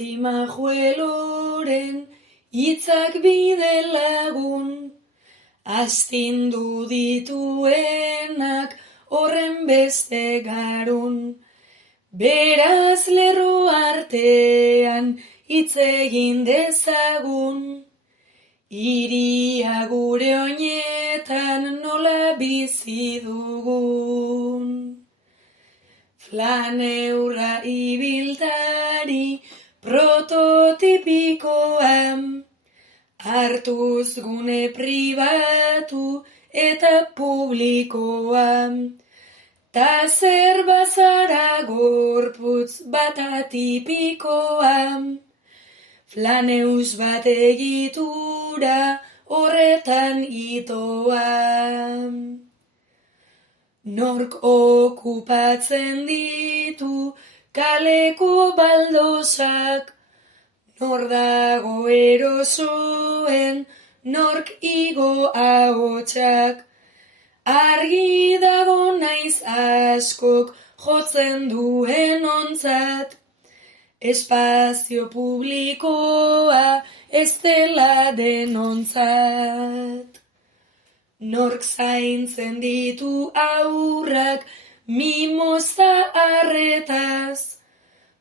Artimajueloren hitzak bide lagun, astindu dituenak horren beste garun. Beraz lerro artean hitz egin dezagun, hiria gure oinetan nola bizi dugun. Flaneurra ibiltari prototipikoa, hartuz gune pribatu eta publikoa, ta zer bazara gorputz bat atipikoa, flaneus bat egitura horretan itoa. Nork okupatzen ditu kaleko baldozak, nor dago erosoen, nork igo ahotsak. Argi dago naiz askok jotzen duen ontzat, espazio publikoa ez dela denontzat. Nork zaintzen ditu aurrak mimoza arretaz,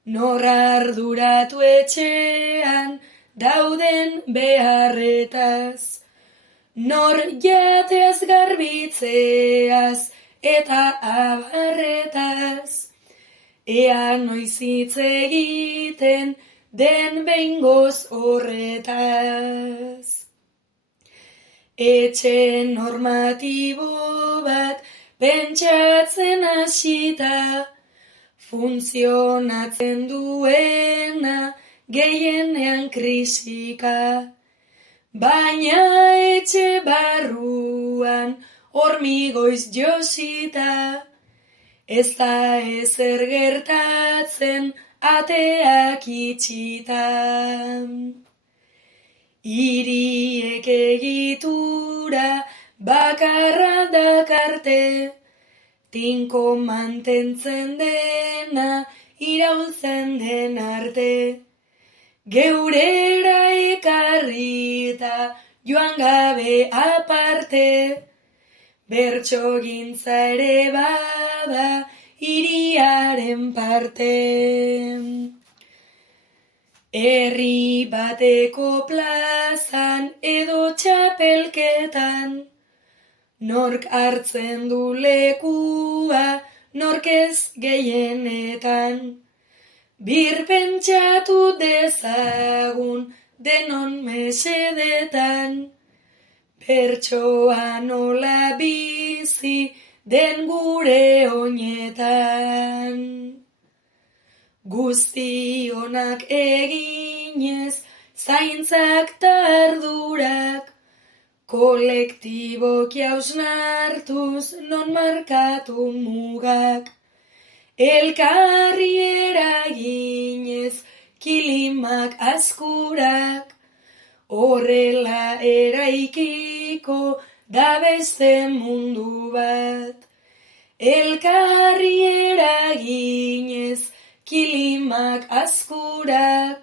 nor arduratu etxean dauden beharretaz, nor jateaz garbitzeaz eta abarretaz, ea noiz hitz egiten den behingoz horretaz. Etxe normatibo bat pentsatzen hasita, funtzionatzen duena gehienean krisika. Baina etxe barruan hormigoiz josita, ez da ezer gertatzen ateak itxita. Hiriek egitura bakarra dakarte, tinko mantentzen dena iraultzen den arte. Geurera ekarrita joan gabe aparte, bertsogintza ere bada hiriaren parte. Herri bateko plazan edo txapelketan, nork hartzen du lekua, nork ez gehienetan. Birpentsatu dezagun denon mesedetan, pertsoa nola bizi den gure oinetan. Guztionak eginez, zaintzak ta ardurak, kolektiboki hausnartuz non markatu mugak. Elkarri eraginez, kilimak askurak, horrela eraikiko da beste mundu bat. Elkarri eraginez, kilimak askurak,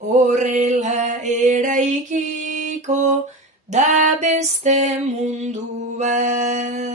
horrela eraikiko da beste mundu bat.